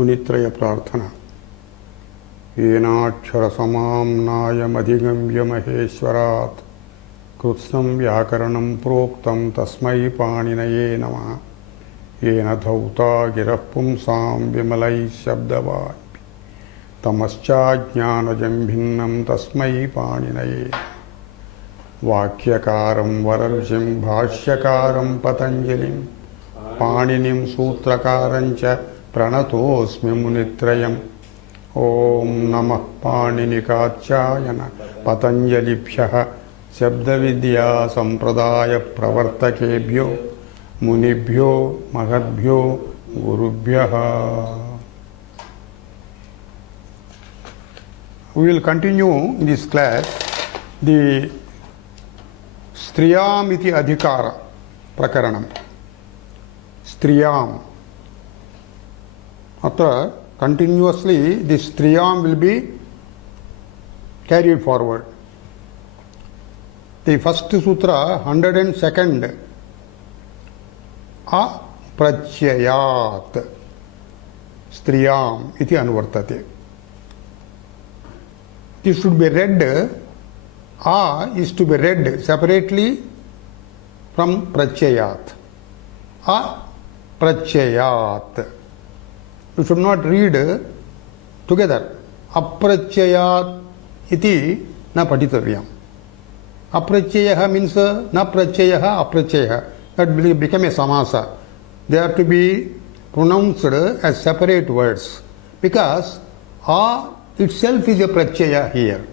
मुनित्रय प्रार्थना। येनाक्षर समाम्नायमधिगम्य महेश्वरात् कृत्स्नं व्याकरणं प्रोक्तं तस्मै पाणिनये नमः। येन धौता गिरः पुंसां विमलैः शब्दवाक् तमश्चाज्ञानजं भिन्नं तस्मै पाणिनये। वाक्यकारं वररुचिं भाष्यकारं पतञ्जलिं पाणिनिं सूत्रकारं च प्रणतोऽस्मि मुनित्रयम्। ॐ नमः पाणिनिकाचायन पतञ्जलिभ्यः शब्दविद्या संप्रदाय प्रवर्तकेभ्यो मुनिभ्यो महद्भ्यो गुरुभ्यः। We will continue in this class the Striyam iti adhikara prakaranam. Striyam. Atra continuously this Striyam will be carried forward. The first sutra, 102nd, aprachyayat Striyam iti anuvartate. This should be read, A is to be read separately from prachayat. Aprachyayat. You should not read together. Aprachyayat iti na paditavyam. Aprachyaha means na prachyaha aprachyaha. That will become a samasa. They are to be pronounced as separate words because A itself is a prachaya here.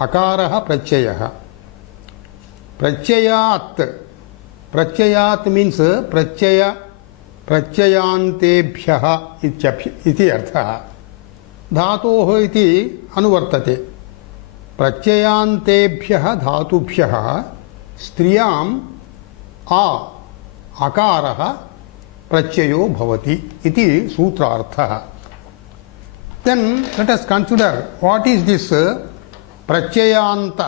Akaraha prachyaha. Prachayat. Prachayat means prachaya प्रत्ययांतेभ्यः इति अर्थः. धातोः इति अनुवर्तते. प्रत्ययांतेभ्यः धातुभ्यः स्त्रियाम् अकारः प्रत्ययो भवति इति सूत्रार्थः. Then let us consider what is this प्रत्ययांत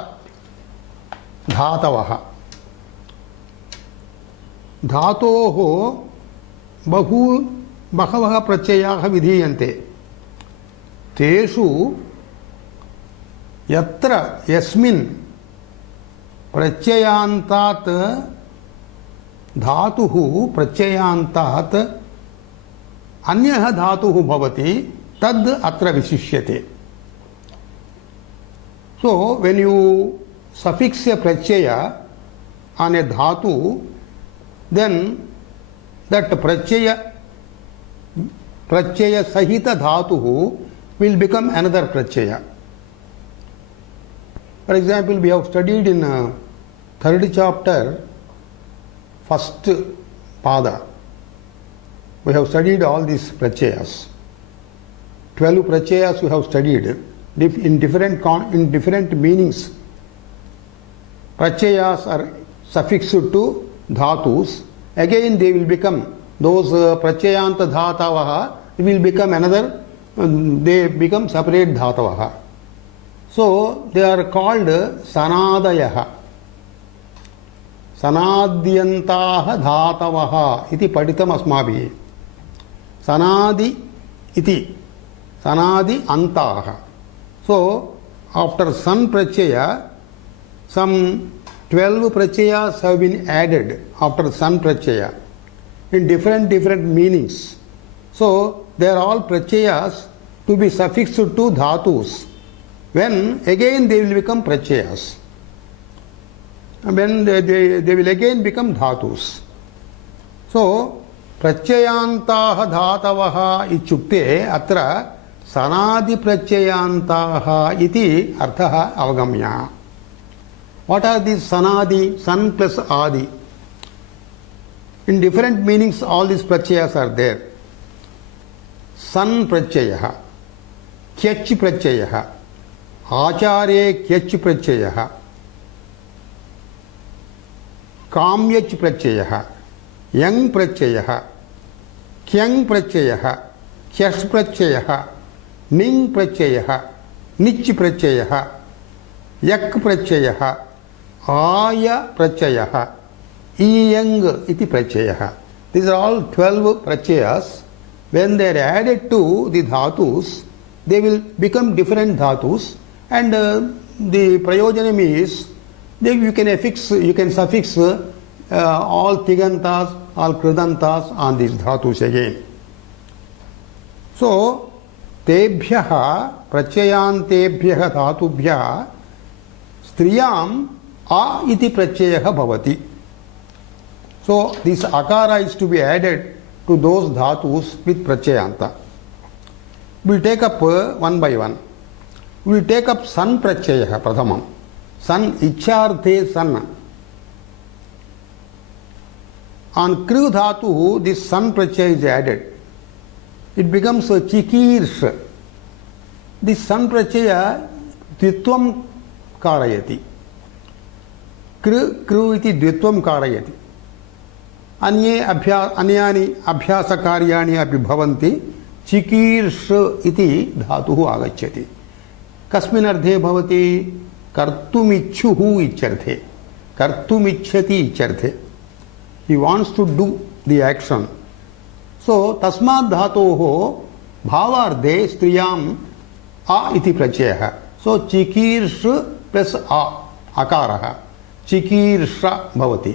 धातवः. धातोः बहवः प्रत्ययाः विधीयन्ते. तेषु यत्र यस्मिन् प्रत्ययान्तात् धातुः प्रत्ययान्तात् अन्यः धातुः भवति तद् अत्र विशिष्यते. So when you suffix a pratyaya on a dhatu, then that pratyaya sahita dhatuhu will become another pratyaya. For example, we have studied in third chapter, first pada. We have studied all these pratyayas. 12 pratyayas we have studied in different meanings. Pratyayas are suffixed to dhatus. Again they will become those pratyayanta dhatavaha will become another, they become separate dhatavaha. So they are called sanadayaha. Sanadyantaha dhatavaha iti paditam asmabhi. Sanadi iti. Sanadi antaha. So after san pratyaya, some 12 pratyayas have been added after san pratyaya in different meanings. So they are all pratyayas to be suffixed to dhatus. When again they will become pratyayas. When they will again become dhatus. So pratyayantaha dhatavaha ichukte atra sanadi pratyayantaha iti arthaha avagamya. What are these sanadi? San plus adi. In different meanings all these pratyayas are there. San pratyayaha, kyach pratyayaha, acharye kyach pratyayaha, kamyach pratyayaha, yang pratyayaha, kyang pratyayaha, kyash pratyayaha, ning pratyayaha, nich pratyayaha, yak pratyayaha, aya pratyayaha, iyang iti pratyayah. These are all 12 pratyayas when they are added to the dhatus, they will become different dhatus, and the prayojanam is then you can suffix all tigantas, all kridantas on these dhatus again. So, tebhyah pratyayantebhyah dhatubhyah striyam a iti pratyayah bhavati. So, this akara is to be added to those dhatus with pratyayanta. We will take up one by one. We will take up san pratyayah prathamam. San, icharthe san. On kru dhatu, this san pratyaya is added. It becomes chikirsh. This san pratyaya dvitvam karayati. Kru iti dvitvam karayati. अन्यानि अभ्यासकार्याणि अपि भवन्ति. चिकीर्ष इति धातुः आगच्छति. कस्मिन् अर्थे भवति? कर्तुमिच्छुः इत्यर्थे. कर्तुमिच्छति इत्यर्थे. He wants to do the action. So तस्मात् धातोः भावार्थे स्त्रियाम् आ इति प्रत्ययः. So चिकीर्ष प्लस आ अकारः चिकीर्ष भवति.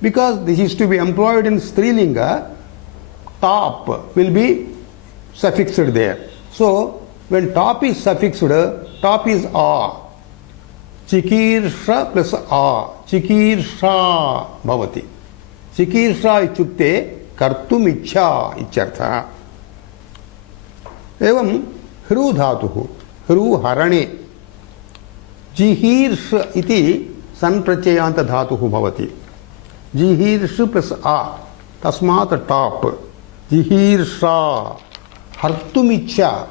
Because this is to be employed in strilinga, top will be suffixed there. So when top is suffixed, top is a. Chikirsha plus a. Chikirsha bhavati. Chikirsha ichukte kartum ichha ichartha. Evam hru dhatuhu. Hru harane. Jihirsh iti san pratyayanta dhatuhu bhavati. Jihirsh plus a. Tasmat top. Jihirsha. Hartumicha.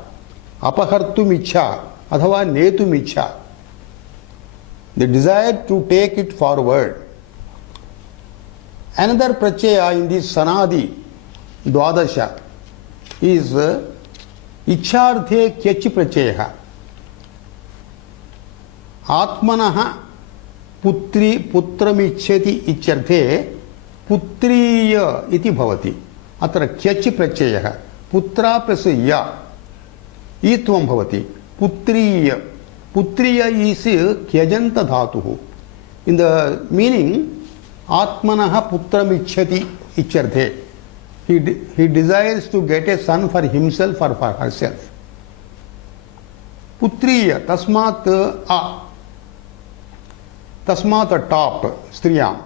Apahartumicha. Athava netumicha. The desire to take it forward. Another pratyaya in this sanadi dwadasha is icharthe kyachi pratyaya. Atmanaha putri putramichyati icharthe putriya iti bhavati. Atra kyachi pratyaya. Putra plus ya. Itvam bhavati. Putriya. Putriya is kyajanta dhatuhu. In the meaning, Atmanaha putramichyati icharthe. He desires to get a son for himself or for herself. Putriya, tasmat a. Tasmat top, striyam.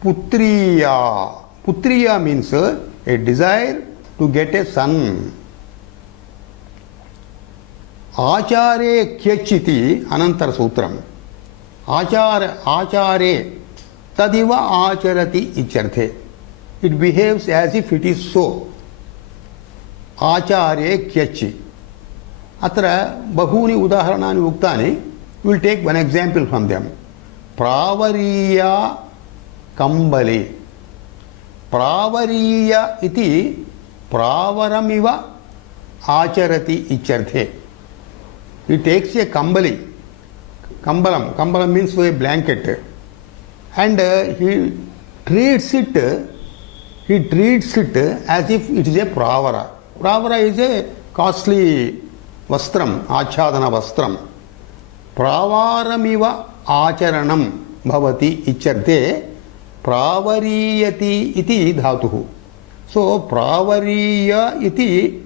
Putriya. Putriya means a desire to get a son. Achare kyachiti anantara sutram. Achare tadiva acharati icharthe. It behaves as if it is so. Achare kyachi. Atra bahuni udaharanani uktani. We will take one example from them. Pravariya kambale. Pravariya iti pravaramiva acharati icharthe. He takes a kambali. Kambalam means a blanket. And he treats it as if it is a pravara. Pravara is a costly vastram, achadana vastram. Pravaramiva acharanam bhavati icharthe pravariyati iti dhatuhu. So pravariya iti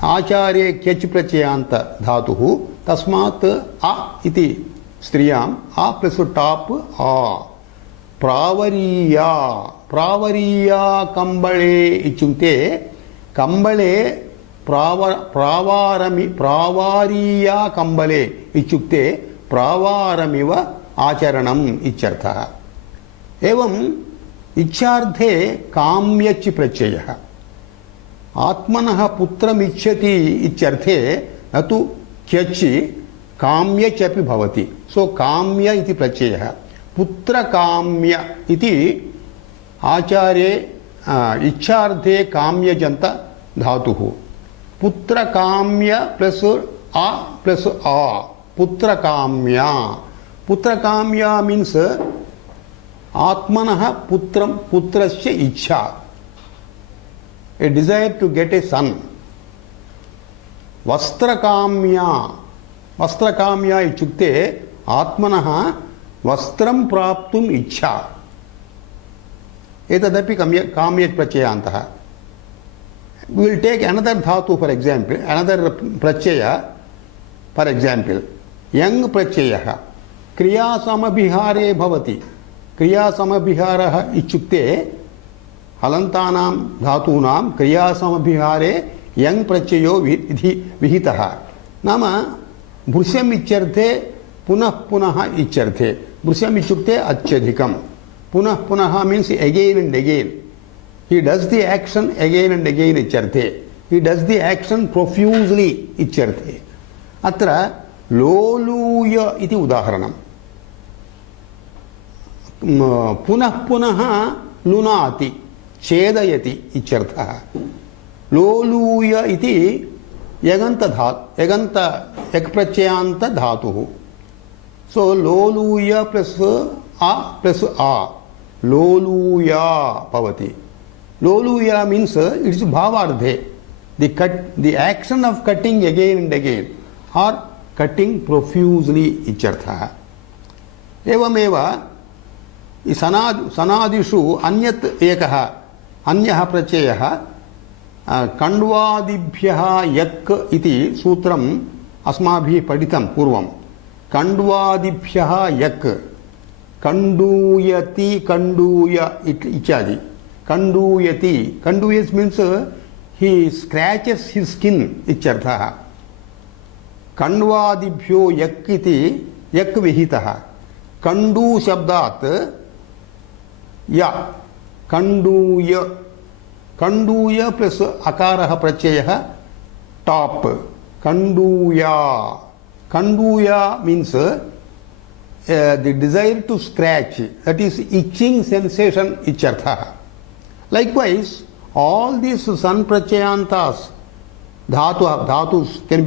acharye kyach pratyayanta dhatuhu. Tasmat a iti striyam. A plus top a. Pravariya. Pravariya kambale ichunte. Kambale pravariya kambale ichukte pravaramiva acharanam ichartha. Evam icharthe kamyachi pratyayah. Atmanaha putram ichyati icharthe natu kyachi kamyachapi bhavati. So kamya iti pratyayah. Putra kamya iti acharye icharthe kamya janta dhatuhu. Putra kamya plus a plus a. Putra kamya. Putra kamya means Atmanaha putram putrasya ichha. a desire to get a son. वस्त्रकाम्या इत्युक्ते आत्मनः वस्त्रं प्राप्तुम् इच्छा. एतदपि काम्यत् प्रत्ययान्तः. We will take another dhatu for example, another pratyaya for example. Yang pratyayah क्रियासमभिहारे भवति. क्रियासमभिहारः इत्युक्ते हलन्तानां धातूनां क्रियासमभिहारे यङ् प्रत्ययो विहितः. नाम भृशम् इत्यर्थे पुनः पुनः इत्यर्थे. भृशम् इत्युक्ते अत्यधिकं. पुनः पुनः means again and again. He does the action again and again इत्यर्थे. He does the action profusely इत्यर्थे. अत्र लोलूय इति उदाहरणम्. पुनः पुनः लुनाति छेदयति इत्यर्थः. लोलूय इति यगन्त प्रत्ययान्त धातुः. सो लोलूय प्लस आ लोलूया भवति. लोलूया मीन्स इट इज भावार्थे. the action of cutting again and again or cutting profusely इत्यर्थः. एवमेव सनादिषु अन्यः प्रत्ययः कण्वादिभ्यः यक् इति सूत्रम् अस्माभिः पठितं पूर्वं. कण्वादिभ्यः यक् कण्डूयति कण्डूय इत्यादि. कण्डूयति कण्डूयस् means he scratches his skin इत्यर्थः. कण्वादिभ्यो यक् इति यक् विहितः. कण्डू शब्दात् या कण्डूय कण्डूय प्लस अकारः प्रत्ययः टॉप. कण्डूया कण्डूया means the desire to scratch, that is itching sensation इत्यर्थः. Likewise all these san pracyayantas dhatus can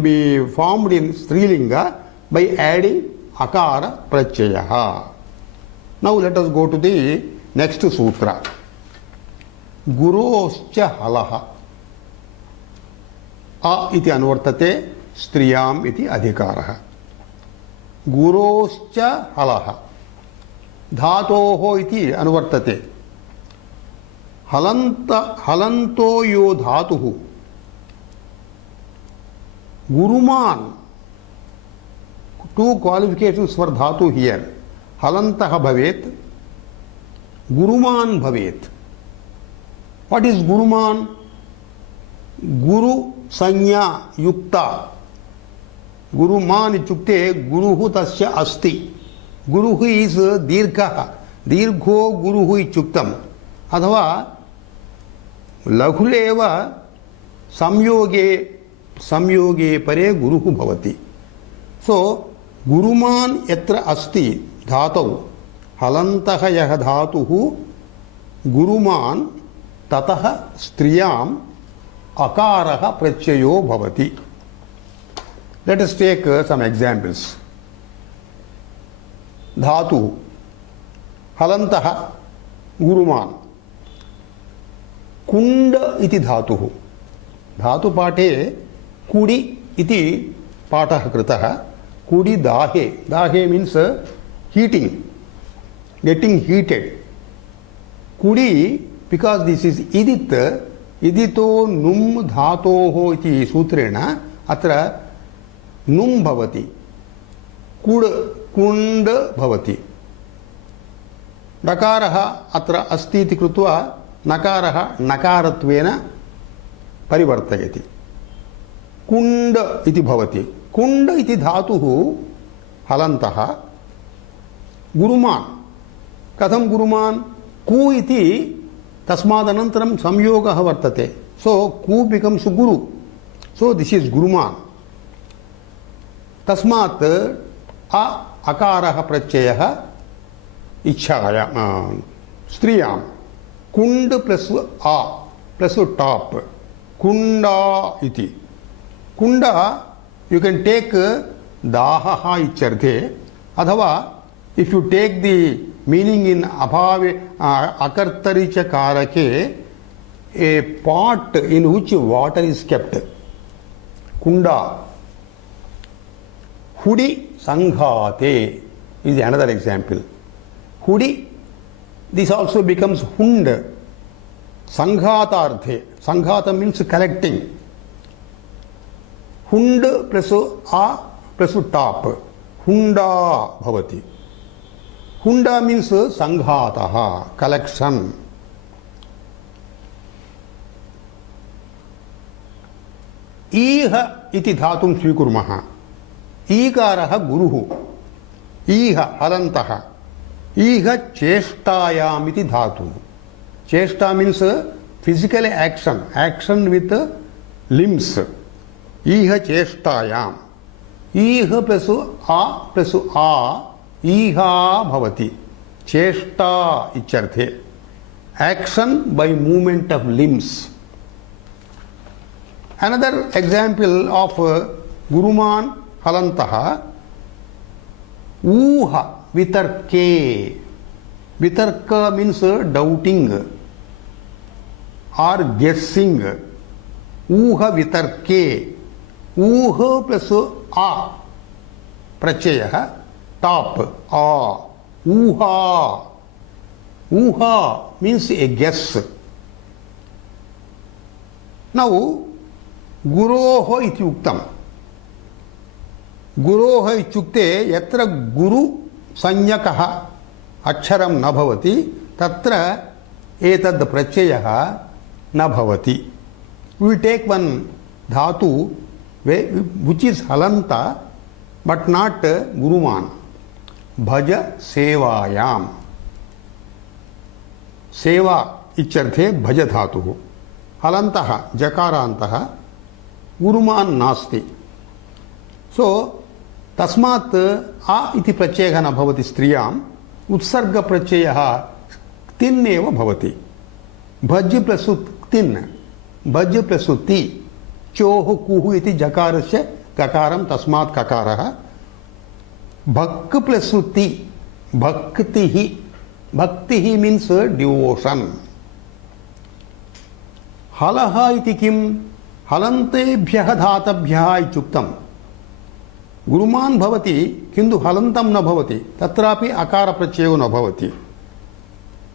be formed in strilinga by adding akara pratyayah. Now let us go to the next sutra. गुरोश्च हलः. अ इति अनुवर्तते स्त्रियाम् इति अधिकारः. गुरोश्च हलः धातोः इति अनुवर्तते. हलन्तो यो धातुः गुरुमान्. To qualifications for धातु हियर. हलन्तः भवेत्, गुरुमान् भवेत्. What is Guruman? Guru Sanya Yukta. Guruman इत्युक्ते गुरुः तस्य अस्ति. गुरुः is दीर्घः. दीर्घो गुरुः इत्युक्तम्. अथवा लघुलेव संयोगे परे गुरुः भवति. सो गुरुमान् यत्र अस्ति धातौ हलन्तः यः धातुः गुरुमान् ततः स्त्रियाम् अकारः प्रत्ययो भवति. Let us take some examples. धातु हलन्तः गुरुमान्. कुण्ड इति धातुः. धातुपाठे कुडि इति पाठः कृतः. कुडि दाहे. दाहे मीन्स heating, getting heated. कुडि because this is idit, idito num dhatoho iti sutrena atra num bhavati. Kund bhavati. Nakaraha atra asti iti krutva nakaraha nakaratvena parivartayati. Kund iti bhavati. Kund iti dhatuhu halantaha. Guruman. Katham guruman? Ku iti तस्मादनन्तरं संयोगः वर्तते. So कू becomes गुरु. So this is गुरुमान्. तस्मात् अकारः प्रत्ययः इच्छाया स्त्रियां. कुण्ड प्लस आ प्लस टॉप. कुण्डा इति. कुण्ड यू कैन टेक दाहः इत्यर्थे. अथवा if you take the meaning in abhave akartari cha karake a pot in which water is kept. Kunda. Hudi sanghate is another example. Hudi, this also becomes hund. Sanghatarthe. Sanghata means collecting. Hund plus a plus top. Hunda bhavati. Hunda means sanghataha, collection. Iha iti dhatum svikurmaha. Ikaraha guruhu. Iha halantaha. Iha cheshtayam iti dhatu. Cheshta means physical action. Action with limbs. Iha cheshtayam. Iha plus a. Iha bhavati. Cheshta icharthe. Action by movement of limbs. Another example of Guruman halantaha. Uha vitarke. Vitarka means doubting or guessing. Uha vitarke. Uha plus a. Prachaya. Top. A. Uha. Uha means a guess. Now, Guroho iti uktam. Guroho ityukte yatra guru sanyakaha aksharam na bhavati tatra etad prachayah na bhavati. We will take one dhatu which is halanta but not guruman. Bhaja sevayam. Seva icharthe bhaja dhatu. Halantaha jakarantaha guruman nasti. So tasmat a iti prachayah na bhavati striyam utsarga prachayah tin eva bhavati. Bhaj plus tin. Bhaj plus ti. Chohu kuhu iti jakarasya kakaram tasmat kakaraha. Bhak plus ti. Bhaktihi. Bhaktihi means devotion. Halaha iti kim? Halantebhyah dhatabhyah ityuktam. Guruman bhavati kintu halantam na bhavati. Tatrapi akara prachayo na bhavati.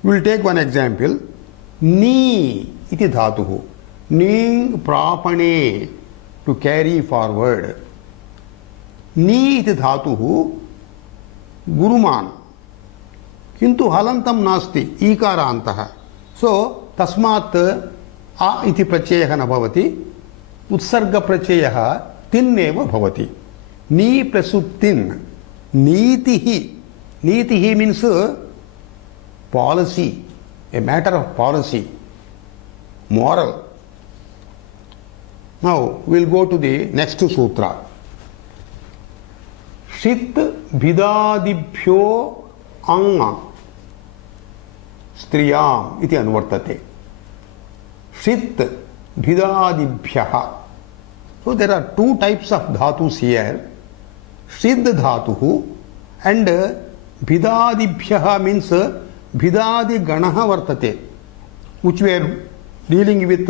We will take one example. Ni iti dhatuhu. Ning prapane, to carry forward. Ni iti dhatuhu guruman. Kintu halantam nasti ikarantaha. So tasmat a iti prachayah na bhavati. Utsarga prachayah tin eva bhavati. Ni plus tin. Nitihi. Nitihi means policy. A matter of policy. Moral. Now we will go to the next sutra. Shit bhidadibhyo anga striyam iti anvartate. Shit bhidadibhyah. So there are two types of dhatus here. Shid dhatuhu and bhidadibhyah means bhidadi ganaha vartate, which we are dealing with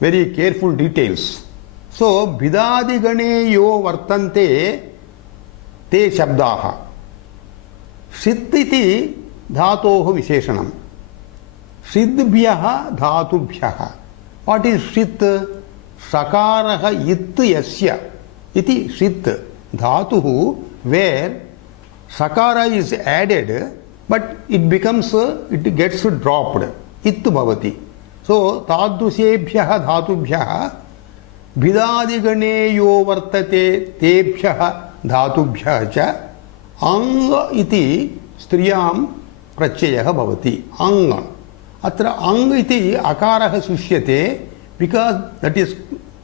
very careful details. So bhidadi gane yo vartante te shabdaha. Shit iti dhatoh visheshanam. Shidbhyah dhatubhyah. What is shit? Sakaraha it yasya iti shit dhatuhu, where sakara is added but it becomes, it gets dropped. It bhavati. So tadrushebhyah dhatubhyah bhidadi yo vartate tebhyah dhatubhyah cha anga iti striyam prachayah bhavati. Anga. Atra ang iti akaraha sushyate because that is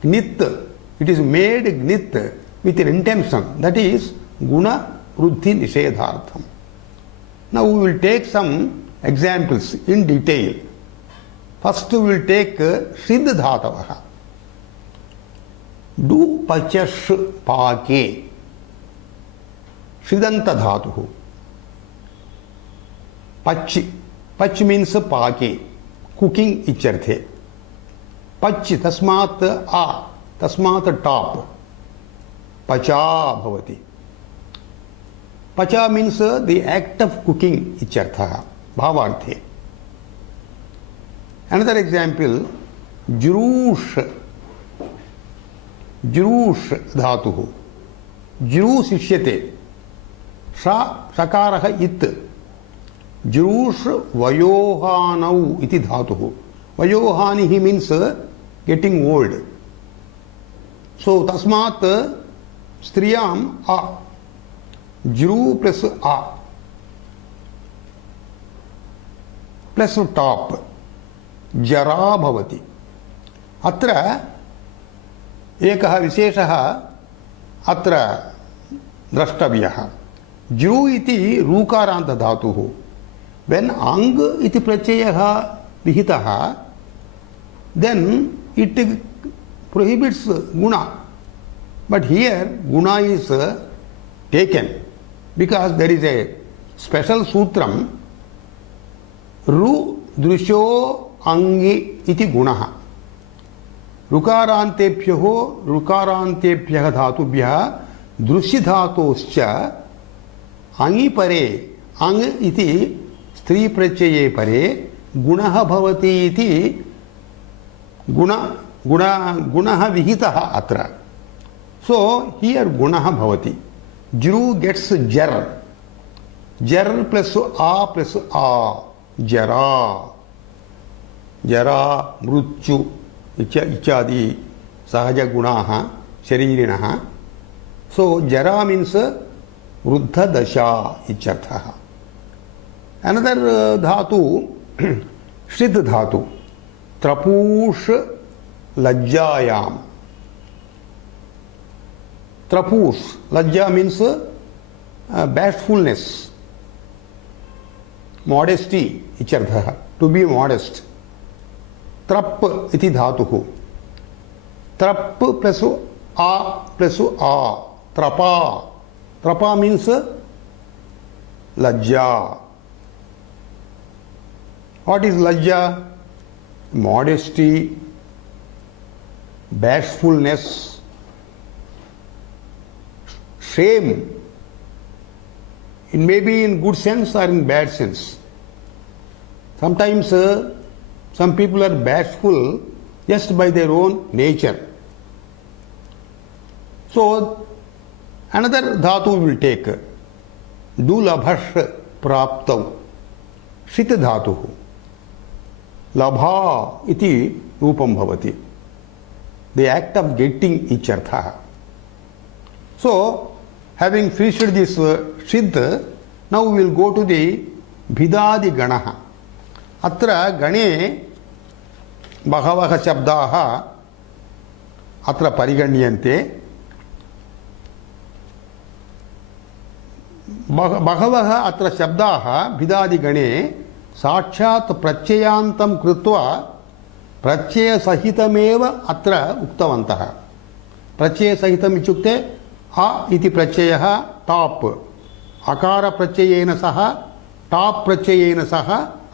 gnit. It is made gnit with an intention. That is guna vruddhi nishedhartham. Now we will take some examples in detail. First we will take Siddha Dhatavaha. Do pachash pake. Siddhanta Dhatuhu. Pach. Pach means pake. Cooking इत्यर्थे पच् तस्मात् आ तस्मात् top पचा भवति पचा means the act of cooking इत्यर्थः भावार्थे another example जुरूष जुरूष धातुः जुरूष इष्यते सकारः इत् जुरूष वयोहानौ इति धातुः वयोहानिः मीन्स गेटिंग ओल्ड सो तस्मात् स्त्रियाम् आ जुरू प्लस आ प्लस टॉप जरा भवति अत्र एकः विशेषः अत्र द्रष्टव्यः जुरू इति रूकारान्त धातुः when ang iti prachayah vihitah then it prohibits guna but here guna is taken because there is a special sutram ru drusho angi iti gunah रुकारान्तेभ्यः धातुभ्यः दृश्य धातोश्च अंगि परे अंग इति स्त्री प्रत्यये परे गुणः भवति इति गुणः विहितः अत्र सो हियर गुणः भवति जुरू गेट्स जर प्लस आ जरा जरा मृत्यु इत्यादि सहज गुणाः शरीरिणः सो जरा मीन्स वृद्ध दशा इत्यर्थः अनदर धातु श्रिद् धातु त्रपूष लज्जायाम त्रपूष लज्जा मीन्स बैशफुलनेस मॉडेस्टी इत्यर्थः टू बी मॉडेस्ट त्रप इति धातुः त्रप प्लस आ त्रपा त्रपा मीन्स लज्जा What is lajja? Modesty, bashfulness, shame. It may be in good sense or in bad sense. Sometimes some people are bashful just by their own nature. So another dhatu will take dulabhash praptau shit dhatuh labha iti rupam bhavati the act of getting each artha so having finished this shid now we will go to the bhidadi ganah atra gane bahavaha shabdaah atra pariganyante bahavaha atra shabdaah bhidadi gane साक्षात् प्रत्ययान्तं कृत्वा प्रत्यय सहितमेव अत्र उक्तवन्तः प्रत्यय सहितम् इत्युक्ते अ इति प्रत्ययः top अकार प्रत्ययेन सह top प्रत्ययेन सह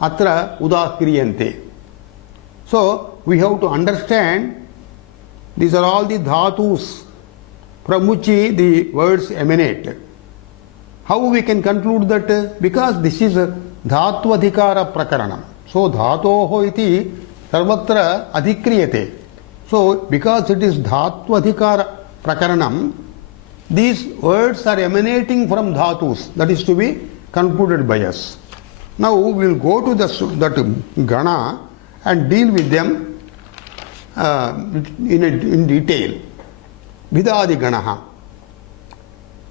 अत्र उदाह्रियन्ते so we have to understand these are all the धातुस from which the words emanate how we can conclude that because this is धात्वधिकार प्रकरणम सो धातोः इति सर्वत्र अधिक्रियते सो बिकॉज इट इज धात्वधिकार प्रकरणम these words are emanating from धातुस that is to be concluded by us now we will go to that गणा and deal with them in detail भिदादि गणः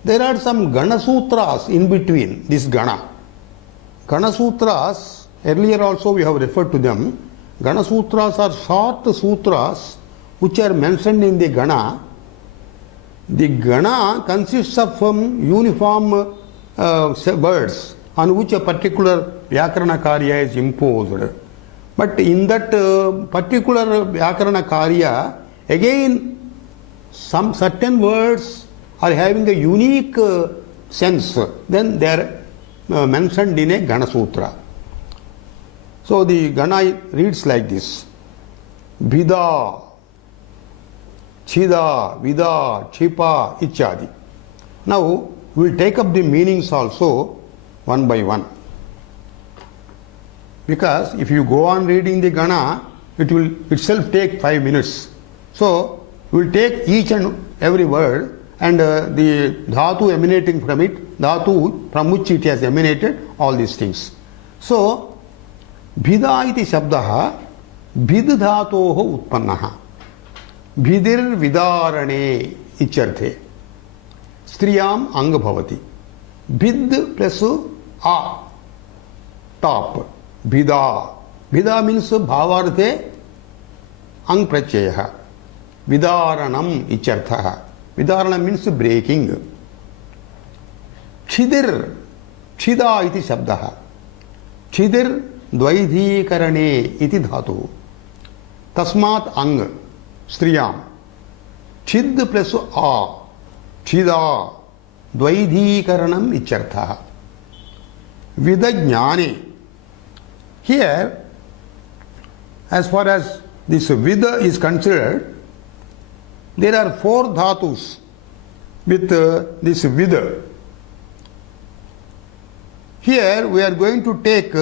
there are some gana sutras in between this gana. Gana sutras, earlier also we have referred to them. Gana sutras are short sutras which are mentioned in the gana. The gana consists of uniform words on which a particular vyakarana karya is imposed. But in that particular vyakarana karya, again some certain words are having a unique sense, then they are mentioned in a Gana Sutra. So the Gana reads like this: Bhida, Chida, Vida, Chipa, Ichadi. Now we will take up the meanings also one by one. Because if you go on reading the Gana, it will itself take 5 minutes. So we will take each and every word and the dhatu emanating from it, dhatu from which it has emanated, all these things. So bhida iti shabdaha bhid dhatoho utpannaha. Bhidir vidarane icharthe. Striyam anga bhavati. Bhid plus a, top. Bhida. Bhida means bhavarthe ang pratyaya. Vidaranam ichartha. Vidaranam means breaking. Chidir. Chida iti shabdaha. Chidir dvaidhikarane iti dhatu. Tasmat ang. Striyam. Chid plus a. Chida. Dvaidhikaranam ichartha. Vidajnane. Here, as far as this vida is considered, there are 4 dhatus with this vida. Here we are going to take,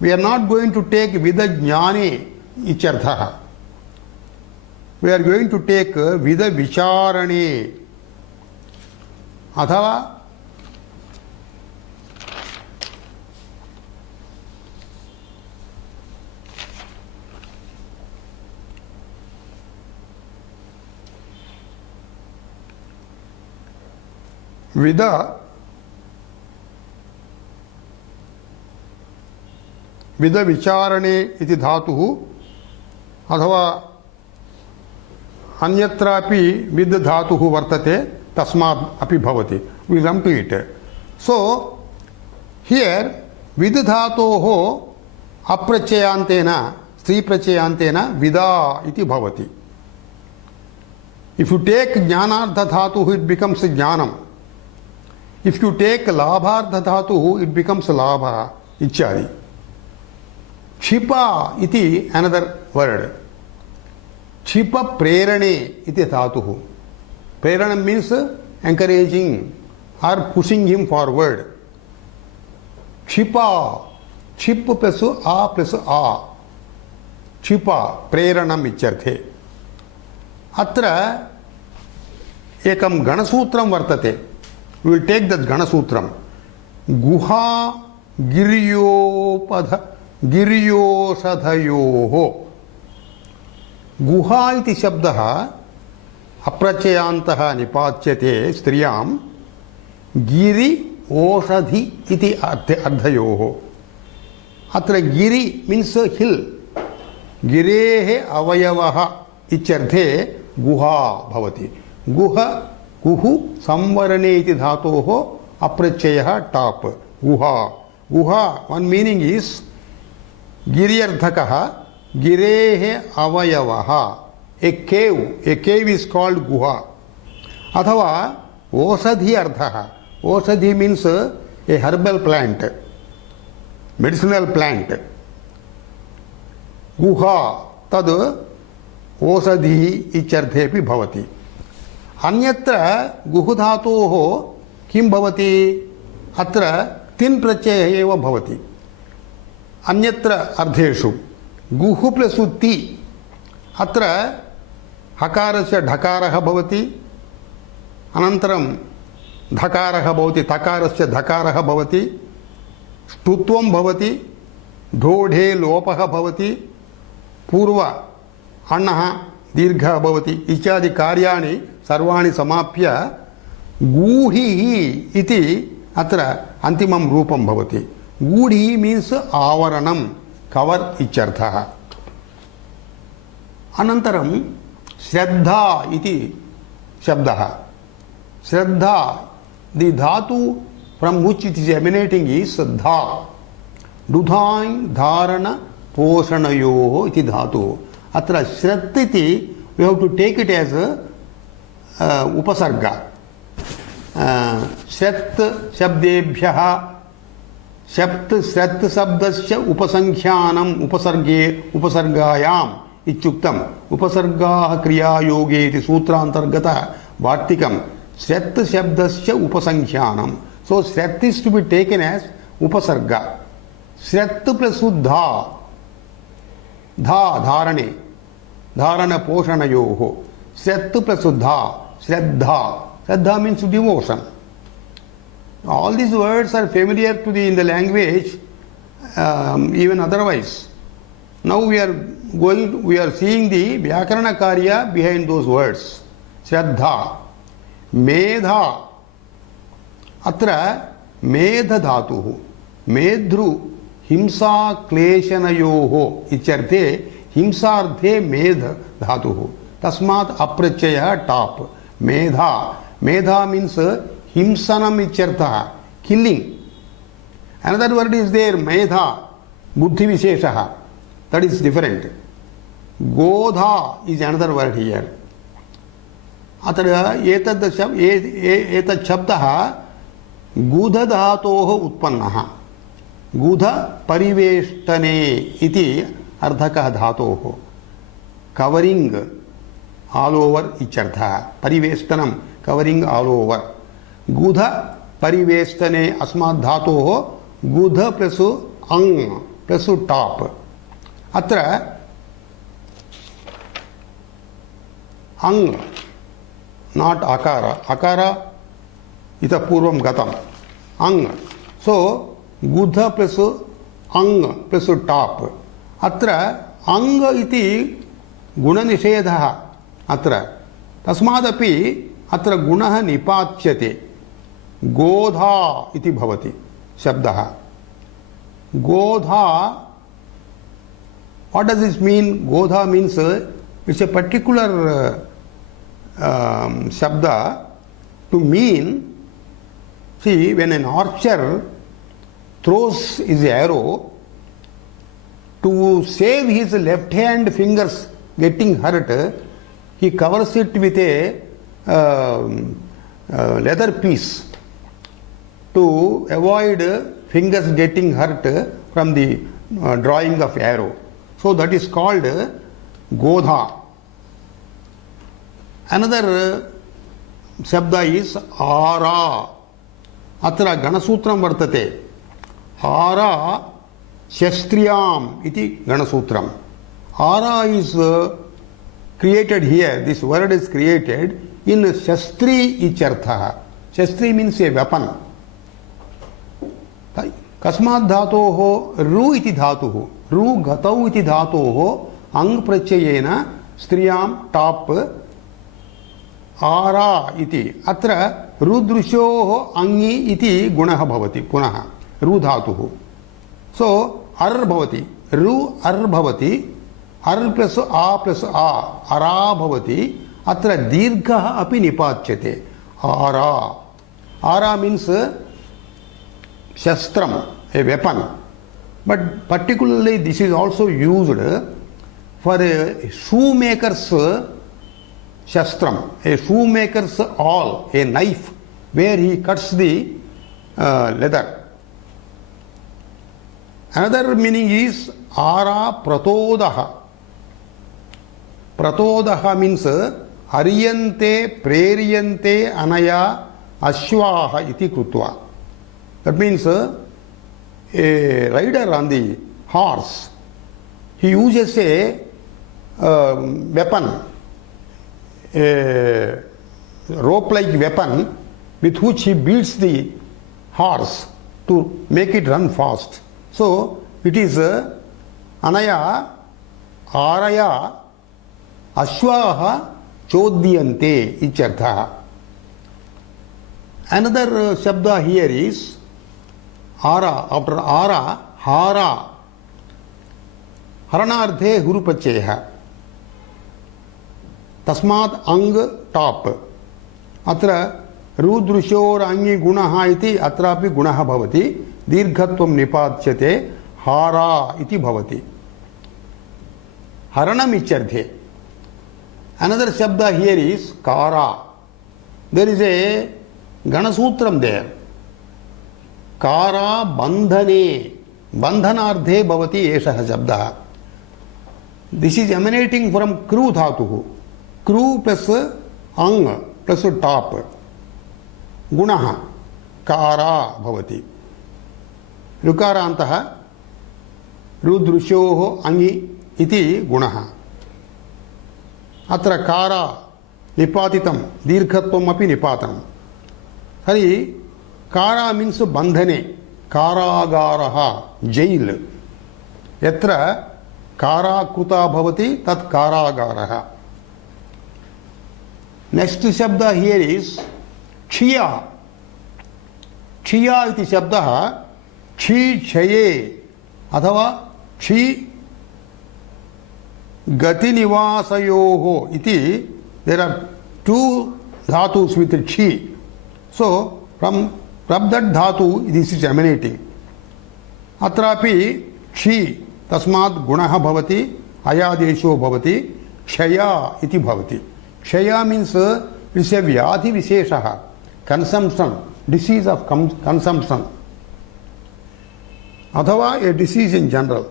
we are not going to take vida jnane ichartha. We are going to take vida vicharane athava vida vicharane iti dhatuhu अथवा अन्यत्रापि with धातुः वर्तते तस्मात् अपि भवति. We come to it. So here with धातोः अप्रत्ययान्तेन स्त्री प्रत्ययान्तेन विदा इति भवति. If you take ज्ञानार्थ धातुः it becomes ज्ञानम. If you take लाभार्थ धातुः it becomes लाभः इत्यादि. क्षिपा इति another word. Chipa prerane iti dhatuhu. Prerana means encouraging or pushing him forward. Chipa. Chip plus a plus a. Chipa preranam icharthe. Atra ekam ganasutram vartate. We will take that ganasutram. Guha giryopadha giryosadhayoho. गुहा इति शब्दः अप्रत्ययान्तः निपात्यते स्त्रियां गिरि ओषधि इति अर्थयोः. अत्र Giri means हिल. गिरेः अवयवः इत्यर्थे गुहा भवति. गुह गुः संवरणे इति धातोः अप्रत्ययः टाप्. गुहा गुहा वन मीनिंग इज गिर्यर्थकः गिरेः अवयवः. ए केव इज कॉल्ड गुहा. अथवा ओषधि अर्थः. ओषधि means a herbal plant, medicinal plant. गुहा तद् ओषधि इत्यर्थेपि भवति. अन्यत्र गुः धातोः किं भवति? अत्र तिन् प्रत्ययः एव भवति. अन्यत्र अर्थेषु गुः प्लस् ति. अत्र हकारस्य ढकारः भवति, अनन्तरं धकारः भवति, तकारस्य धकारः भवति, ष्टुत्वं भवति, ढोढे लोपः भवति, पूर्व अण्णः दीर्घः भवति इत्यादि कार्याणि सर्वाणि समाप्य गूढिः इति अत्र अन्तिमं रूपं भवति. गूढिः मीन्स् आवरणं, कवर् इत्यर्थः. अनन्तरं श्रद्धा इति शब्दः. श्रद्धा, the dhatu from which it is emanating is dha. Dudhain dharana poshanayoh iti dhatu. Atra shrat iti, we have to take it as a upasarga. Shrat shabdebhyah शप्त श्रत् शब्दस्य उपसंख्यानम् उपसर्गे उपसर्गायाम् इत्युक्तम् उपसर्गाः क्रियायोगे इति सूत्रान्तर्गत वार्तिकम् श्रत् शब्दस्य उपसंख्यानम्. So श्रत् is to be taken as उपसर्ग. श्रत् plus धा धा धारणे धारण पोषणयोः श्रत् plus धा श्रद्धा. Shraddha means devotion. All these words are familiar to the in the language, even otherwise. Now we are seeing the Vyakarana Karya behind those words. Shraddha, Medha, Atra Medha Dhatuhu, Medhru, Himsa Kleshanayoho, Icharthe, Himsarthe Medha Dhatuhu. Tasmat Aprachaya top. Medha. Medha means Himsanam Ichartha, killing. Another word is there, Medha, Buddhi Visheshaha. That is different. Godha is another word here. Atra etat shabdaha Gudha dhatoh utpannaha. Gudha pariveshtane iti ardhaka dhatoh. Covering all over ichartha. Pariveshtanam, covering all over. Gudha pariveshtane asmad dhatoh Gudha plus ang plus top. Atra ang, not akara. Akara ita purvam gatam. Ang. So gudha plus ang plus top. Atra ang iti guna nishedha. Atra tasmadapi atra gunaha nipachyate. Godha iti bhavati shabdaha. Godha. What does this mean? Godha means it's a particular shabda to mean, see, when an archer throws his arrow, to save his left hand fingers getting hurt, he covers it with a leather piece to avoid fingers getting hurt from the drawing of arrow. So that is called Godha. Another shabda is Ara. Atra Ganasutram vartate. Ara Shastriyam iti Ganasutram. Ara is created here. This word is created in Shastri ichartha. Shastri means a weapon. Kasmad dhatoho ru iti dhatuhu. Ru gatau iti dhatoho ang prachayena striyam top ara iti. Atra rudrushoho angi iti gunaha bhavati punaha. Ru dhatuhu. So ar bhavati. Ru ar bhavati. Ar plus a. Ara bhavati. Atra dirghaha api nipachyate. Ara. Ara means shastram, a weapon. But particularly this is also used for a shoemaker's shastram, a shoemaker's awl, a knife where he cuts the leather. Another meaning is ara pratodaha. Pratodaha means hariyante preriyante anaya ashwaha iti krutva. That means a rider on the horse, he uses a weapon, a rope-like weapon with which he beats the horse to make it run fast. So it is anaya, araya, ashwaha, chodyante ichartha. Another shabda here is Ara. After Ara, Hara. Haranarthe hurupacheha. Tasmat ang top. Atra rudrushor angi gunaha iti atrapi gunaha bhavati. Dirghatvam nipachyate. Hara iti bhavati. Haranam icharthe. Another shabda here is Kara. There is a Ganasutram there. कारा बन्धने बन्धनार्थे भवति एषः शब्दः. This is emanating from crew धातुः. Crew plus अंग plus top गुणः कारा भवति. ऋकारान्तः रुदृश्योः अंगि इति गुणः. अत्र कारा निपातितं दीर्घत्वम् अपि निपातम्. तर्हि कारा मीन्स् बन्धने. कारागारः जैल्. यत्र काराकृता भवति तत् कारागारः. नेक्स्ट शब्द हियर इज क्षिया. क्षिया इति शब्दः क्षी क्षये अथवा क्षी गतिनिवासयोः इति. देयर आर टू धातुस् विथ क्षी. सो फ्रॉम दैट धातु दिस इज एमिनेटिंग. अत्रापि क्षी तस्मात् गुणः भवति अयादेशो भवति क्षया इति भवति. क्षया मीन्स इट्स ए व्याधि विशेषः. कंसम्पशन डिसीज ऑफ कंसम्पशन अथवा ए डिसीज इन जनरल.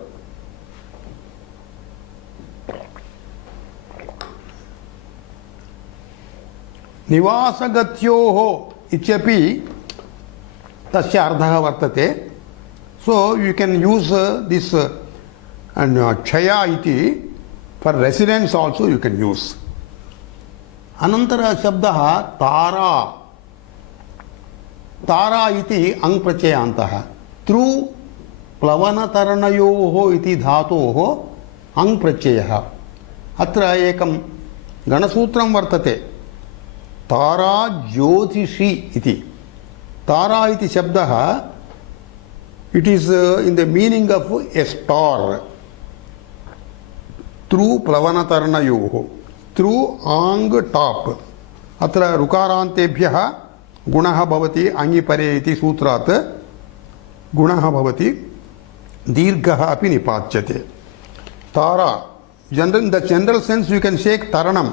निवासगत्योः इत्यपि तस्य अर्थः वर्तते. So you can use this क्षया इति for residence also you can use. अनंतर शब्दः तारा. तारा इति अंग प्रत्ययान्तः. त्रु प्लवनतरणयोः इति धातोः अंग प्रत्ययः. अत्र एकं गणसूत्रं वर्तते. तारा ज्योतिषी इति. तारा इति शब्दः it is in the meaning of a star. त्रु प्लवनतरणयोः. त्रु आंग टाप. अत्र ऋकारान्तेभ्यः गुणः भवति अङ्गिपरे इति सूत्रात् गुणः भवति. दीर्घः अपि निपात्यते. तारा general in the general sense you can take तरणम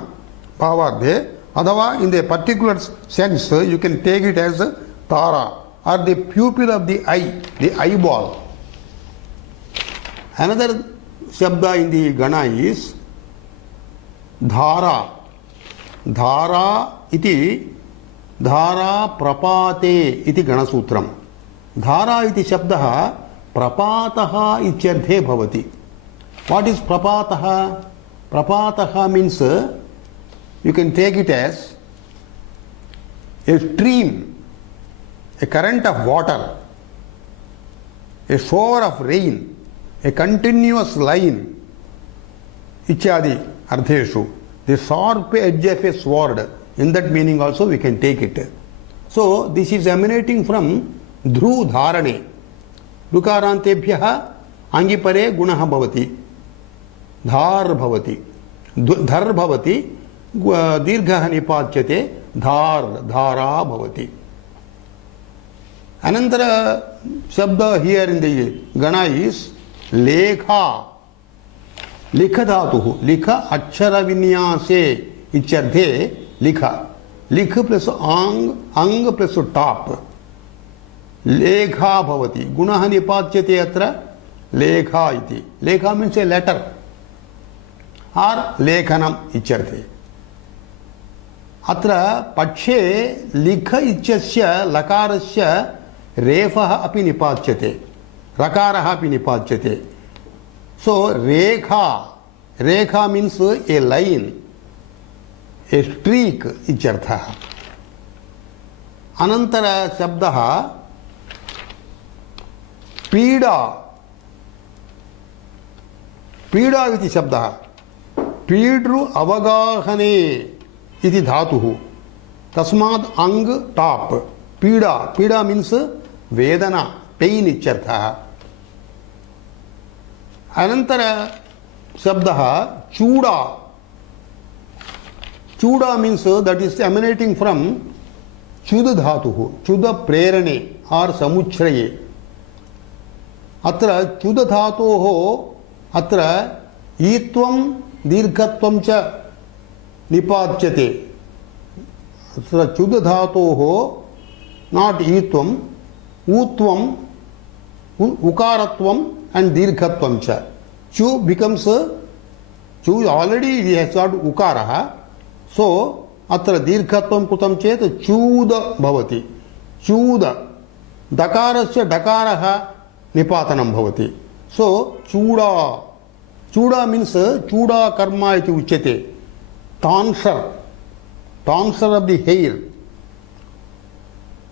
भावार्थे अथवा in the particular sense you can take it as तारा or the pupil of the eye, the eyeball. Another shabda in the Gana is dhara. Dhara iti dhara prapate iti Gana sutram. Dhara iti shabdaha prapataha ityarthe bhavati. What is prapataha? Prapataha means you can take it as a stream, a current of water, a shower of rain, a continuous line, ichadi ardheshu, the sharp edge of a sword. In that meaning also we can take it. So this is emanating from dhru dharane. Lukarantebhyaha angipare gunaha bhavati. Dhar bhavati. Dhar bhavati. Dirgha nipatyate. Dhar. Dhara bhavati. Another shabda here in the Gana is lekha. Likha dhatuhu. Likha akshara vinyase ichardhe likha. Likha plus ang plus top. Lekha bhavati. Gunaha nipatyate atra lekha iti. Lekha means a letter or lekhanam ichardhe. Atra pakshe likha ichasya lakarasya रेफः अपि निपात्यते. रकारः अपि निपात्यते. So rekha. Rekha means a line, a streak इत्यर्थः. अनंतर शब्दः पीडा. पीडा इति शब्दः पीडृ अवगाहने इति धातुः. तस्मात् अंग टाप. पीडा. पीडा means वेदना, पेन इत्यर्थः. अनंतर शब्दः चूड़ा. चूड़ा means that is emanating from चुद धातुः. चुद प्रेरणे और समुच्छ्रये. अत्र चुद धातोः अत्र ईत्वं दीर्घत्वं च निपात्यते. अत्र चुद धातोः not ईत्वं ऊत्वम उकारात्वम and दीर्घत्वम च. Chu becomes chu already he has got ukara, so atra दीर्घत्वम कृतं चेत् चूद भवति. चूद दकारस्य डकारः निपातनं भवति. So चूडा. Chuda means chuda karma iti uchyate. Tonsure of the hair.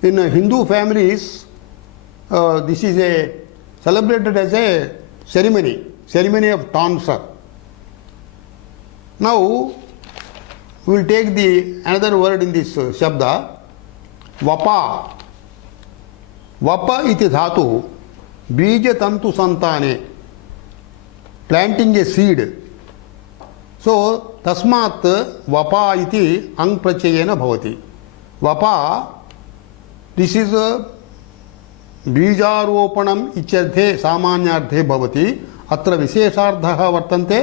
In Hindu families, this is celebrated as a ceremony of tonsure. Now we will take another word in this shabda, vapa. Vapa iti dhatu bija tantu santane, planting a seed. So tasmat vapa iti ang prachayena bhavati. Vapa, this is बीजारोपणम इत्यर्थे सामान्यार्थे भवति. अत्र विशेषार्थः वर्तन्ते.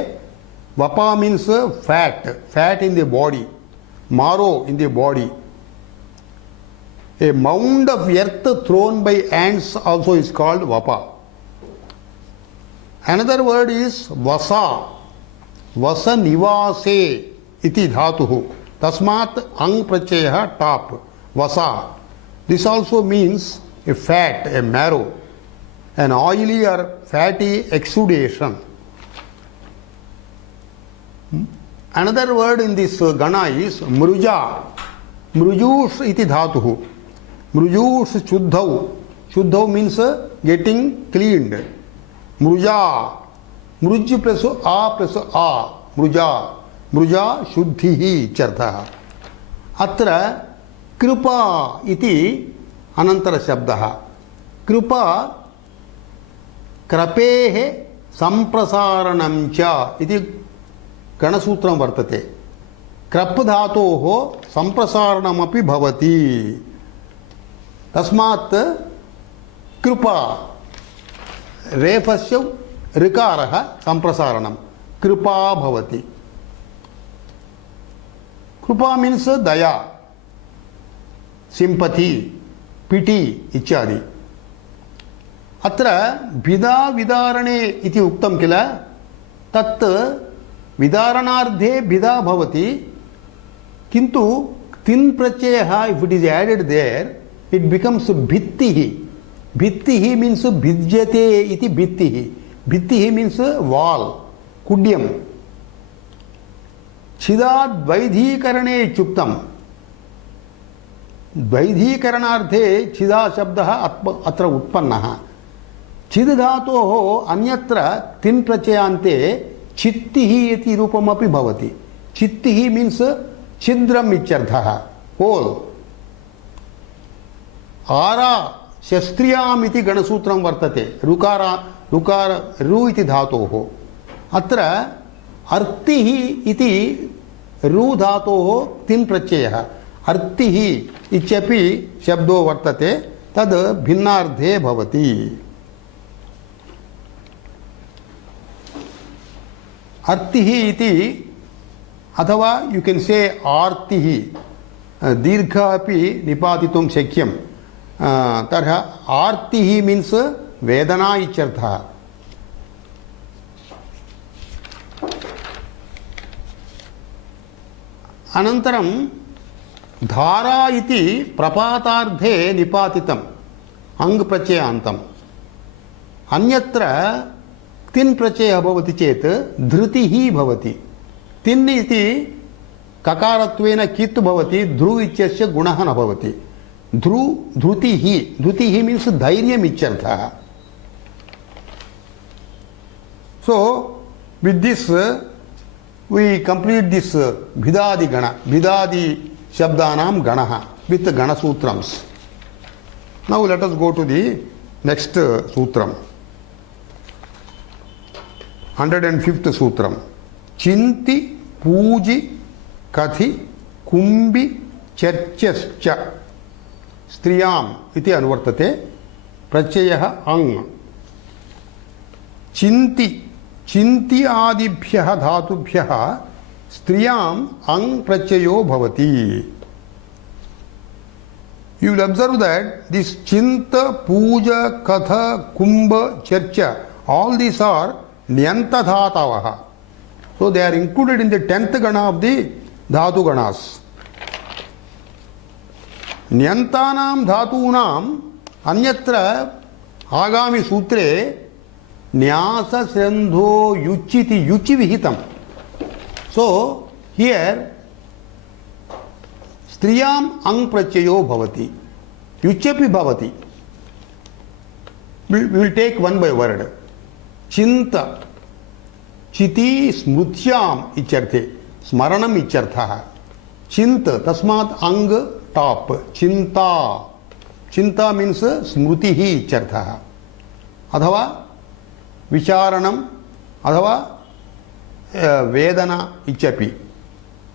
वपा means fat in the body, marrow in the body. A mound of earth thrown by ants also is called vapa. Another word is vasa. Vasa nivase iti dhatuhu. Tasmat ang prachayah top. Vasa. This also means a fat, a marrow, an oily or fatty exudation. Another word in this gana is mruja. Mrujush iti dhatuhu. Mrujush chuddhav. Chuddhav means getting cleaned. Mruja. Mruj plus a plus a. Mruja. Mruja shuddhihi chartha. Atra kripa iti अनंतर शब्दः. कृपा क्रपेः संप्रसारणं च इति गणसूत्रं वर्तते. Crop धातोः संप्रसारणमपि भवति. तस्मात् कृपा रेफस्य ऋकारः संप्रसारणं कृपा भवति. कृपा मीन्स दया, सिंपथी, पिटी इत्यादि. अत्र विदा विदारणे इति उक्तं किल, तत् विदारणार्थे विदा भवति, किन्तु तिन् प्रत्ययः if it is added there it becomes भित्तिः. भित्तिः मीन्स भिद्यते इति भित्तिः. भित्तिः मीन्स वाल, कुड्यं. छिदाद् वैधीकरणे इत्युक्तम्. वैधीकरणार्थे छिदा शब्दः अत्र उत्पन्नः. छिद् धातोः अन्यत्र तिन् प्रत्ययान्ते चित्तिः इति रूपमपि भवति. चित्तिः मीन्स छिद्रम् इत्यर्थः, होल. आरा शस्त्रियाम् इति गणसूत्रं वर्तते. ऋकार रु इति धातोः. अत्र अर्तिः इति रु धातोः तिन् प्रत्ययः. अर्तिः इत्यपि शब्दो वर्तते. तद् भिन्नार्थे भवति. अर्तिः इति अथवा यू कैन से आर्तिः, दीर्घ अपि निपातितुं शक्यं. तर्हि आर्तिः मीन्स वेदना इत्यर्थः. अनन्तरं धारा इति प्रपातार्थे निपातितम् अंग प्रत्ययान्तम्. अन्यत्र तिन् प्रत्ययः भवति चेत् धृतिः भवति. तिन् इति ककारत्वेन कित् भवति, ध्रु इत्यस्य गुणः न भवति. धृतिः मीन्स धैर्यम् इत्यर्थः. So with this we complete this bhidadi gana, bhidadi shabdanam ganaha with gana sutrams. Now let us go to the next sutram. 105th sutram. Chinti puji kathi kumbi charchascha striyam iti anvartate. Prachayah ang. Chinti चिंति आदिभ्यः धातुभ्यः स्त्रियाम् अंग प्रत्ययो भवति. You will observe that this Chinta, Puja, Katha, Kumbha, Charcha, all these are Nyanta Dhatavaha. So they are included in the 10th Gana of the Dhatu Ganas. Nyantanam Dhatunam Anyatra Agami Sutre Nyasa Sendho Yuchiti Yuchi Vihitam. So here Striyam ang prachayo bhavati. Yuchapi bhavati. We will take one by word. Chinta. Chiti smrutyam icharthe. Smaranam icharthaha. Chinta. Tasmat ang top. Chinta. Chinta means smrutihi icharthaha. Adhava vicharanam. Adhava vedana ichapi.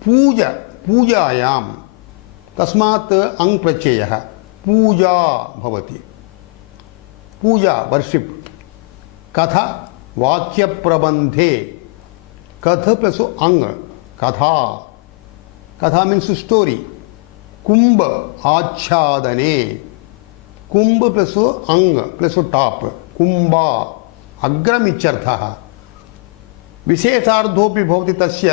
Puja. Pujayam. तस्मात् अंग प्रत्ययः पूजा भवति. पूजा worship. कथा वाक्य प्रबंधे. कथ plus अंग कथा. कथा मीन्स स्टोरी. कुंभ आच्छादने. कुंभ प्लस अंग प्लस टॉप. कुंभा अग्रमित्यर्थः. विशेषार्थोपि भवति तस्य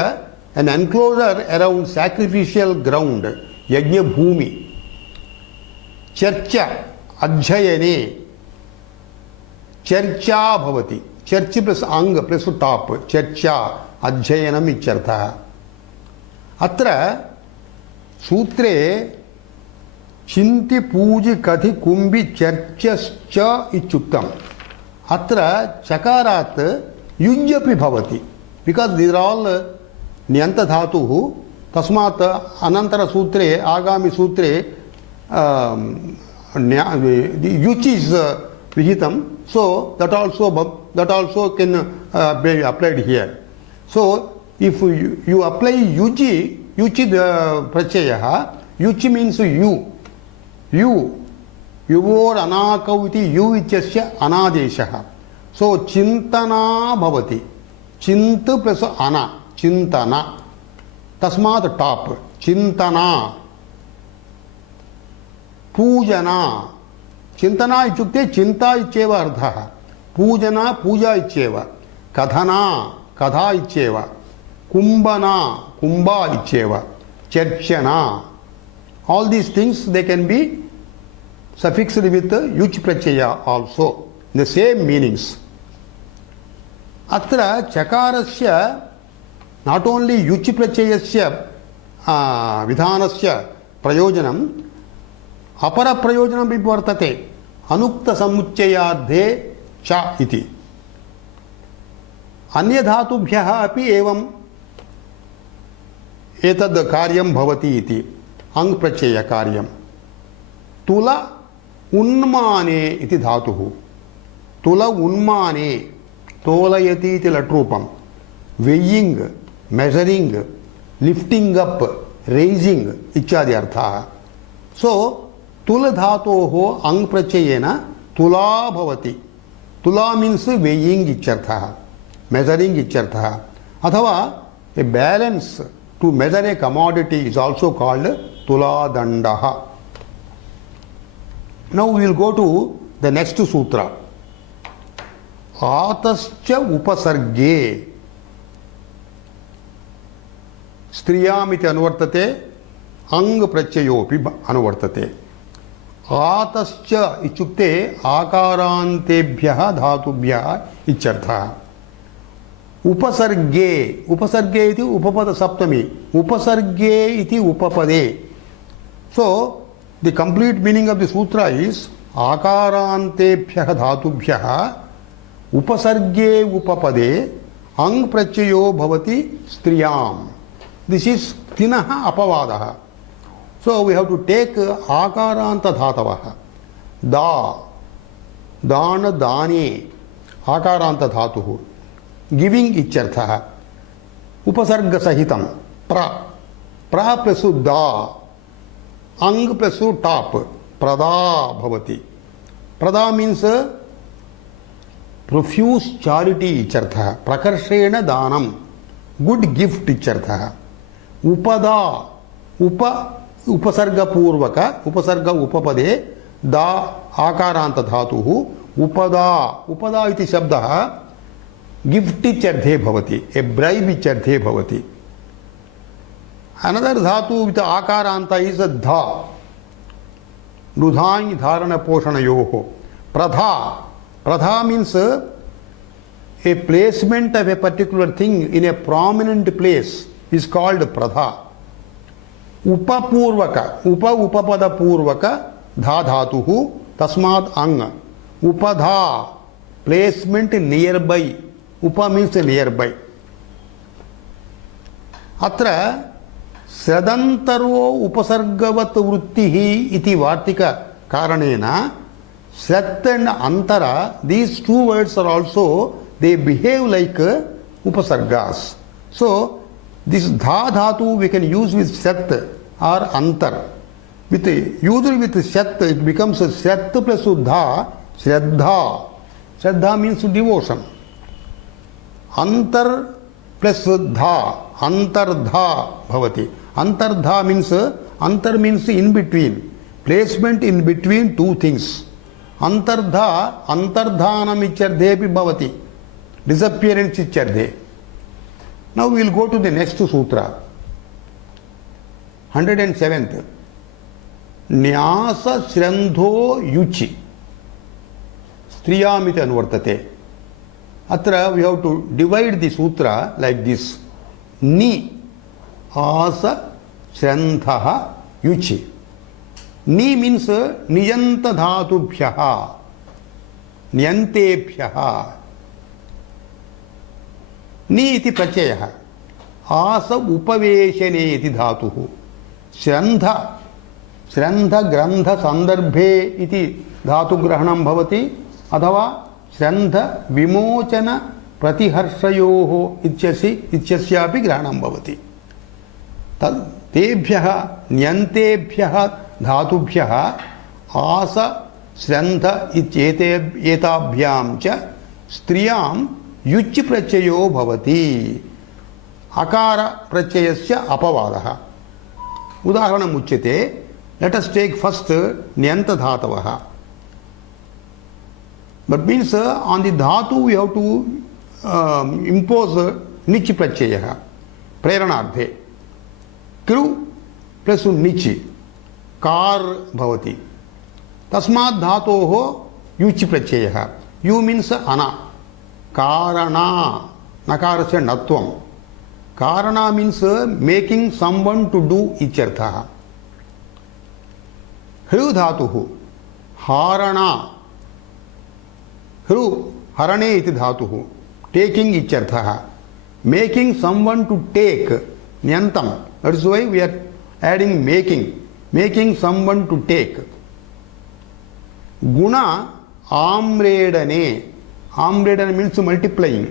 an enclosure around sacrificial ground. यज्ञ भूमि. चर्चा अध्ययने. चर्चा भवति. चर्च प्लस अंग प्लस टॉप. चर्चा अध्ययनम इत्यर्थः. अत्र सूत्रे चिंति पूजि कथि कुंभि चर्चश्च इत्युक्तम्. अत्र चकारात् युज्यपि भवति. बिकॉज दीज आर ऑल न्यन्त धातुः. तस्मात् अनंतर सूत्रे आगामी सूत्रे युच इज विहितम. So that also can be applied here. So if you apply yuchi prachayah, yuchi means you युवोर अनाकौ इति यु इत्यस्य अनादेशः. सो चिंतना भवति. चिंत प्लस अना. चिंतना. तस्मात् टॉप. चिंतना. पूजना. चिंतना इत्युक्ते चिंता इत्येव अर्थः. पूजना पूजा इत्येव. कथना कथा इत्येव. कुंभना कुंभा इत्येव. चर्चना. All these things they can be suffixed with yuch prachaya also. The same meanings. Atra chakarasya not only yuchi prachayasya vidhanasya prayojanam, apara prayojanam vivartate anukta samuccayadhe cha iti. अन्य धातुभ्यः अपि एवं एतद् कार्यं भवति इति. अंग प्रत्यय कार्यं. तुल उन्माने इति धातुः. तुल उन्माने. तोलयति इति लट्रूपं. Weighing, measuring, lifting up, raising इत्यादि अर्थाः. सो तुल धातोः अंग प्रत्ययेन तुला भवति. तुला मीन्स वेयिंग इत्यर्थः. मेजरिंग इत्यर्थः. अथवा a balance to measure a commodity is also called tula dandaha. Now we will go to the next sutra. Atascha upasarge. Striyam iti anuvartate. Ang prachayopi anuvartate. Atascha ichukte akarantebhyah dhatubhyah ityarthah. उपसर्गे. उपसर्गे इति उपपद सप्तमी. उपसर्गे इति उपपदे. So the complete meaning of the sutra is आकारान्तेभ्यः धातुभ्यः उपसर्गे उपपदे अंग प्रत्ययो भवति स्त्रियाम. This is तिनः अपवादः. So we have to take आकारान्त धातवः. दा, दान, दाने आकारान्त धातुः. गिविंग इत्यर्थः. उपसर्ग सहितं. प्र. प्र प्लस दा. अंग प्लस टॉप. प्रदा भवति. प्रदा मीन्स प्रोफ्यूज चैरिटी इत्यर्थः. प्रकर्षेण दानं. गुड गिफ्ट इत्यर्थः. उपदा. उप उपसर्गपूर्वक उपसर्ग उपपदे दा आकारान्त धातुः उपदा उपदा इति शब्दः गिफ्ट इत्यर्थे भवति ए ब्राइब इत्यर्थे भवति अनदर धातु विथ आकारान्त इज धा रुधाञ् धारण पोषणयोः प्रधा प्रधा means a placement of a particular thing in a prominent place is called pradha upapurvaka upa upapada purvaka dha dhatuh tasmad ang upadha placement nearby upa means nearby atra sradantaro upasargavat vrittihi iti vartika karanena srat and antara these two words are also they behave like upasargas. So this dha dhatu we can use with sat or antar. With usually with sat it becomes sat plus dha shraddha. Shraddha means devotion. Antar plus dha antardha bhavati. Antardha means antar means in between, placement in between two things. Antardha antardhanam ichyardhepi bhavati. Disappearance ichyardhe. Now we will go to the next sutra. 107th. Nyasa shrandho yuchi. Striyamiti anvartate. Atra we have to divide the sutra like this. Ni asa shrandhaha yuchi. Ni means niyanta dhatubhyaha. Niyantebhyaha. नी इति प्रत्ययः आस उपवेशने इति धातुः श्रन्ध श्रन्ध ग्रन्थ संदर्भे इति धातुग्रहणं भवति अथवा श्रन्ध विमोचन प्रतिहर्षयोः इत्यस्यापि ग्रहणं भवति तेभ्यः न्यन्तेभ्यः धातुभ्यः आस श्रन्ध इत्येताभ्यां च स्त्रियां युच् प्रत्ययो भवति अकार प्रत्ययस्य अपवादः उदाहरणम् उच्यते लेट अस टेक फर्स्ट न्यन्त धातवः बट मीन्स ऑन द धातु वी हैव टू इंपोज निच् प्रत्ययः प्रेरणार्थे कृ प्लस निच् कार भवति तस्मात् धातोः युच् प्रत्ययः यु मीन्स अना कारणा नकारस्य नत्वं कारणा means making someone to do इत्यर्थः हृ धातुः हारणा हृ हरणे इति धातुः टेकिंग इत्यर्थः मेकिंग समवन टू टेक न्यन्तं that is why we are adding making someone to take गुण आम्रेडने आम्रेडन मीन्स मल्टिप्लाइंग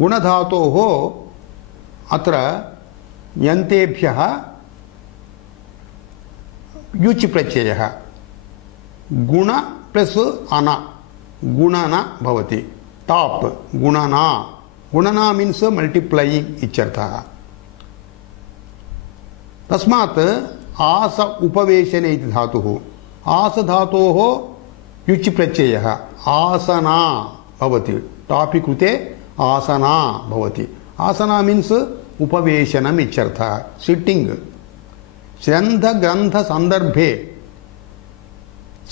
गुण धातोः अत्र यन्तेभ्यः युच् प्रत्ययः गुण प्लस अन गुणन भवति टॉप गुणना गुणना मीन्स मल्टिप्लाइंग इत्यर्थः तस्मात् आस उपवेशने इति धातुः आस धातोः युच् प्रत्ययः आसना भवति टापि कृते आसना भवति आसना मीन्स उपवेशनम् इत्यर्थः सिट्टिंग श्रन्ध ग्रन्थ संदर्भे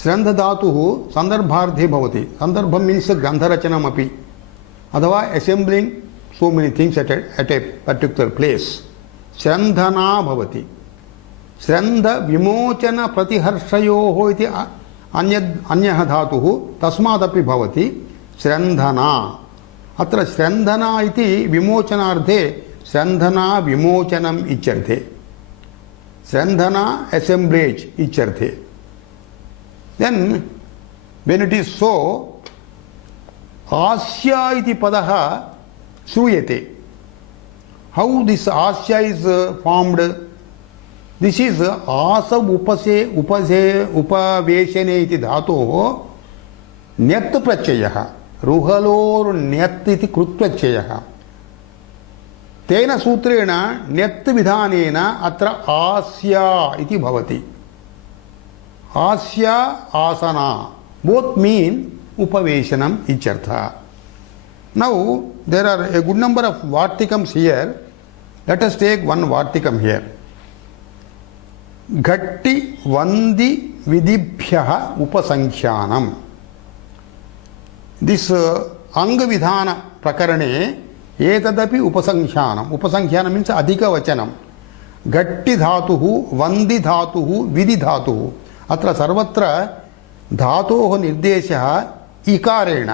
श्रन्ध धातुः संदर्भार्थे भवति संदर्भं मीन्स ग्रन्थरचनमपि अथवा assembling so many things at a particular place श्रन्धना भवति श्रन्ध विमोचन प्रतिहर्षयोः इति अन्यः धातुः तस्मादपि भवति श्रन्धना अत्र श्रन्धना इति विमोचनार्थे श्रन्धना विमोचनम् इत्यर्थे श्रन्धना असेंबलेज इत्यर्थे then when it is so आस्या इति पदः श्रूयते हाउ दिस आस्या इज फॉर्म्ड दिस इज आस उपवेशने इति धातोः न्यत् प्रत्ययः रुहलोर् न्यत् इति कृत् प्रत्ययः तेन सूत्रेण ण्यत् विधानेन अत्र आस्या इति भवति। आस्या आसना बोथ मीन उपवेशनम इत्यर्थः। Now there are a good number of vartikams here. Let us take one vartikam here. Ghatti vandi vidibhyah upasankhyanam. This anga vidhana prakarane etadapi upasankhyanam. Upasankhyanam means adhika vachanam. Ghatti dhatuhu vandi dhatuhu vidhi dhatuhu. अत्र सर्वत्र धातोः निर्देशः इकारेण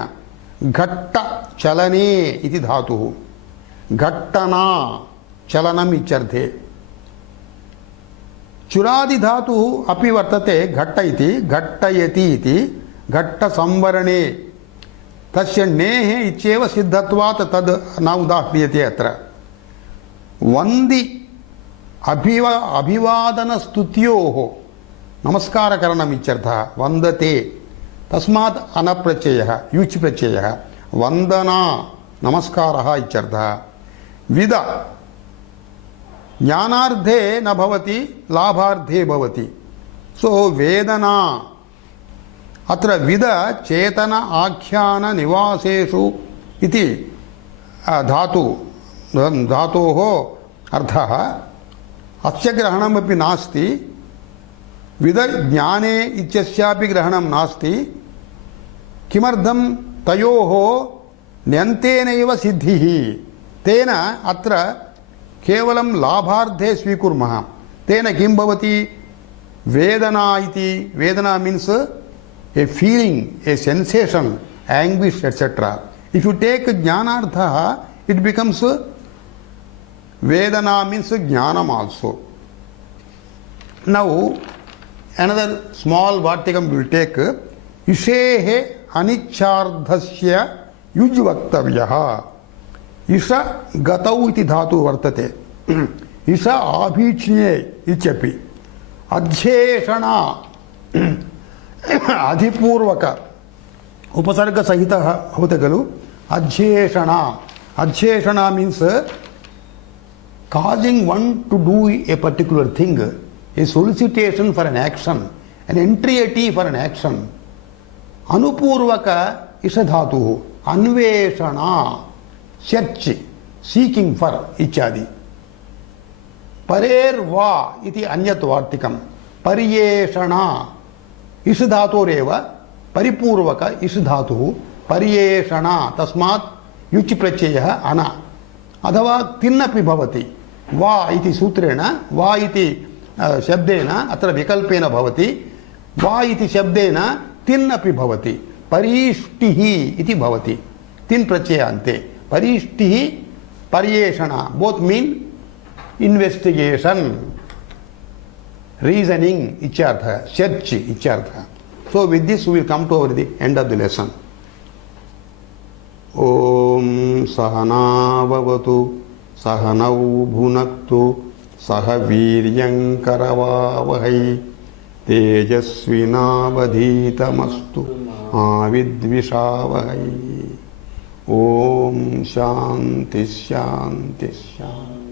घट्ट चलने इति धातुः घट्टना चलनम् इत्यर्थे। चुरादि धातुः अपि वर्तते घट्ट इति घट्टयति इति घट्ट संवरणे तस्य नेः इत्येव सिद्धत्वात् तद् न उदाह्रियते। अत्र वन्दि अभिवादन स्तुत्योः नमस्कारकरणम् इत्यर्थः वन्दते तस्मात् अनप्रत्ययः युच् प्रत्ययः वन्दना नमस्कारः इत्यर्थः। विद ज्ञानार्थे न भवति लाभार्थे भवति। सो वेदना अत्र विद चेतन आख्यान निवासेषु इति धातोः अर्थः अस्य ग्रहणमपि नास्ति। विद ज्ञाने इत्यस्यापि ग्रहणं नास्ति। किमर्थं तयोः ण्यन्तेनैव सिद्धिः। तेन अत्र केवलं लाभार्थे स्वीकुर्मः। तेन किं भवति वेदना इति। वेदना means a feeling a sensation anguish etcetera. If you take ज्ञानार्थः इट बिकम्स वेदना मीन्स ज्ञानम also. Now another small vartikam will take ishehe अनिच्छार्धस्य युज् वक्तव्यः। इष गतौ इति धातु वर्तते। इष आभीक्ष्ये इत्यपि अध्येषणा अधिपूर्वक उपसर्ग सहितः भवति खलु। अध्येषणा अध्येषणा means causing one to do a particular thing, a solicitation for an action, an entreaty for an action. Anupurvaka ishadhatu, anveshana, search, seeking for ichadi. Parer va iti anyat vartikam, paryeshana, ishadhatoreva, paripurvaka ishadhatu, paryeshana, tasmat yuchi pratyayah ana. अथवा तिन्नपि भवति। वा इति सूत्रेण वा इति शब्देन अत्र विकल्पेन भवति। वा इति शब्देन तिन्नपि भवति। परीष्टिः इति भवति तिन् प्रत्ययान्ते। परीष्टिः पर्येषण बोथ मीन इन्वेस्टिगेशन रीजनिंग इत्यर्थः सर्च इत्यर्थः। So with this we will come to over the end of the lesson. ओम सहना भवतु सहनौ भुनक्तु सह वीर्यंकरवावहै तेजस्विनावधीतमस्तु मा विद्विषावहै। ओम शांति शांति शांति।